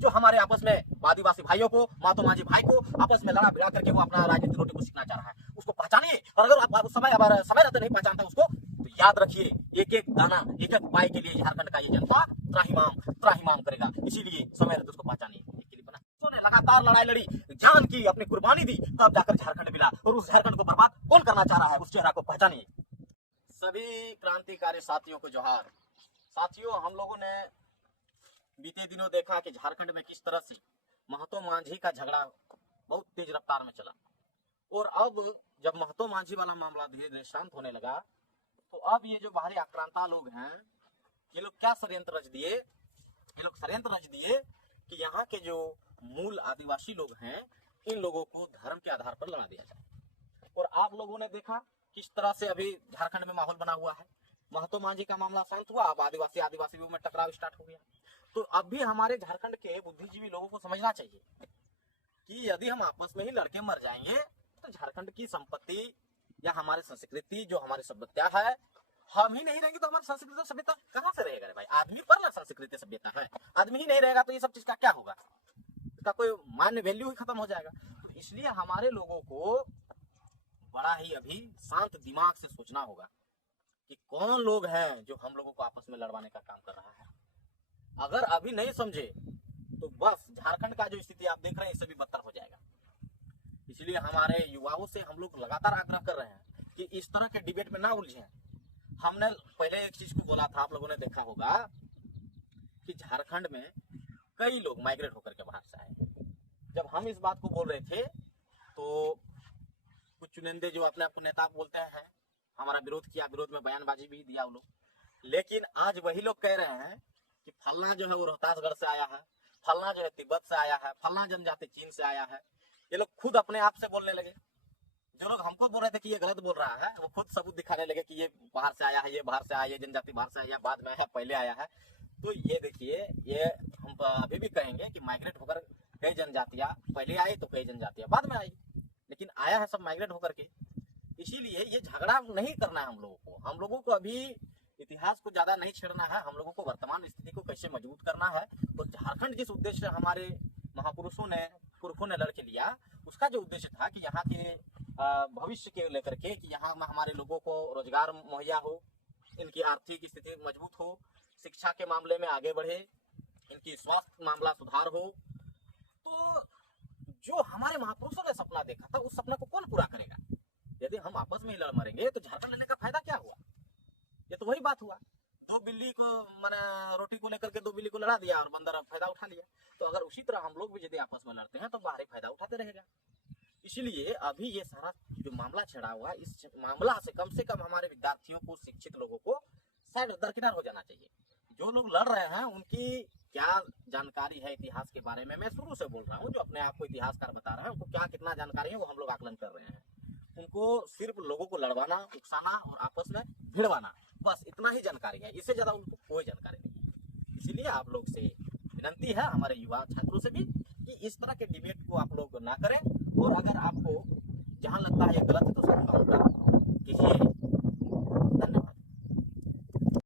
जो हमारे आपस में आदिवासी भाइयों को, मातो माझी भाई को आपस में लड़ा भिड़ा करके वो अपना राजनीतिक रोटी को सीखना चाह रहा है, उसको पहचानिए। और अगर आप समय रहते नहीं पहचानता उसको, तो याद रखिए एक एक दाना, एक एक पाई के लिए झारखंड का ये जनता त्राहिमाम करेगा। इसीलिए समय रहते उसको पहचानिए। ने लगातार लड़ाई लड़ी, जान की अपनी कुर्बानी दी, तब जाकर झारखंड मिला। और उस झारखंड को बर्बाद कौन करना चाह रहा है, उस चेहरा को पहचानिए। सभी क्रांतिकारी साथियों को जोहार। साथियों, हम लोगों ने बीते दिनों देखा कि झारखंड में किस तरह से महतो मांझी का झगड़ा बहुत तेज रफ्तार में चला। और अब जब महतो मांझी वाला मामला धीरे धीरे शांत होने लगा, तो अब ये जो बाहरी आक्रांता लोग हैं, ये लोग क्या षड्यंत्र रच दिए, ये लोग षड्यंत्र रच दिए कि यहाँ के जो मूल आदिवासी लोग हैं, इन लोगों को धर्म के आधार पर लड़ा दिया जाए। और आप लोगों ने देखा किस तरह से अभी झारखंड में माहौल बना हुआ है। महतो मांझी का मामला शांत हुआ, अब आदिवासी में टकराव स्टार्ट हो गया। तो अब भी हमारे झारखंड के बुद्धिजीवी लोगों को समझना चाहिए कि यदि हम आपस में ही लड़के मर जाएंगे, तो झारखंड की संपत्ति या हमारी संस्कृति, जो हमारी सभ्यता है, हम ही नहीं रहेंगे तो हमारी संस्कृति सभ्यता कहाँ से रहेगा भाई? आदमी पर ना संस्कृति सभ्यता है, आदमी ही नहीं रहेगा तो ये सब चीज का क्या होगा? इसका कोई मान्य वैल्यू ही खत्म हो जाएगा। तो इसलिए हमारे लोगों को बड़ा ही अभी शांत दिमाग से सोचना होगा कि कौन लोग हैं जो हम लोगों को आपस में लड़वाने का काम कर रहा है। अगर अभी नहीं समझे तो बस झारखंड का जो स्थिति आप देख रहे हैं, इससे भी बदतर हो जाएगा। इसलिए हमारे युवाओं से हम लोग लगातार आग्रह कर रहे हैं कि इस तरह के डिबेट में ना उलझें। हमने पहले एक चीज को बोला था, आप लोगों ने देखा होगा कि झारखंड में कई लोग माइग्रेट होकर के बाहर से आए। जब हम इस बात को बोल रहे थे तो कुछ चुनिंदे जो अपने आपको नेता बोलते हैं, हमारा विरोध किया, विरोध में बयानबाजी भी दिया वो लोग। लेकिन आज वही लोग कह रहे हैं कि फलना जो है वो रोहतासगढ़ से आया है, फलना जो है तिब्बत से आया है, फलना जनजाति चीन से आया है। ये लोग खुद अपने आप से बोलने लगे। जो लोग हमको बोल रहे थे कि ये गलत बोल रहा है, वो खुद सबूत दिखाने लगे कि ये बाहर से आया है, ये बाहर से आया, ये जनजाति बाहर से आया, बाद में है, पहले आया है। तो ये देखिए, ये हम अभी भी कहेंगे कि माइग्रेट होकर कई जनजातियां पहले आई तो कई जनजातियां बाद में आई, लेकिन आया है सब माइग्रेट होकर के। इसीलिए ये झगड़ा नहीं करना है हम लोगों को। हम लोगों को अभी इतिहास को ज्यादा नहीं छेड़ना है, हम लोगों को वर्तमान स्थिति को कैसे मजबूत करना है। तो झारखंड जिस उद्देश्य हमारे महापुरुषों ने, पुरखों ने लड़के लिया, उसका जो उद्देश्य था कि यहाँ के भविष्य के लेकर के, कि यहाँ हमारे लोगों को रोजगार मुहैया हो, इनकी आर्थिक स्थिति मजबूत हो, शिक्षा के मामले में आगे बढ़े, इनकी स्वास्थ्य मामला सुधार हो। तो जो हमारे महापुरुषों ने सपना देखा था, उस सपने को कौन पूरा करेगा? यदि हम आपस में ही लड़ मरेंगे तो झारखंड लेने का फायदा क्या हुआ? ये तो वही बात हुआ, दो बिल्ली को मैंने रोटी को लेकर के दो बिल्ली को लड़ा दिया और बंदर फायदा उठा लिया। तो अगर उसी तरह हम लोग भी यदि आपस में लड़ते हैं तो बाहरी फायदा उठाते रहेगा। इसलिए अभी ये सारा जो मामला छेड़ा हुआ, इस मामला से कम हमारे विद्यार्थियों को, शिक्षित लोगों को शायद दरकिनार हो जाना चाहिए। जो लोग लड़ रहे हैं उनकी क्या जानकारी है इतिहास के बारे में, मैं शुरू से बोल रहा हूँ। जो अपने आप को इतिहासकार बता रहे हैं, उनको क्या कितना जानकारी है वो हम लोग आकलन कर रहे हैं। उनको सिर्फ लोगों को लड़वाना, उकसाना और आपस में भिड़वाना, बस इतना ही जानकारी है, इससे ज्यादा उनको कोई जानकारी नहीं है। इसीलिए आप लोग से विनती है, हमारे युवा छात्रों से भी, कि इस तरह के डिबेट को आप लोग ना करें। और अगर आपको जहां लगता है ये गलत है तो उसका काउंटर कीजिए।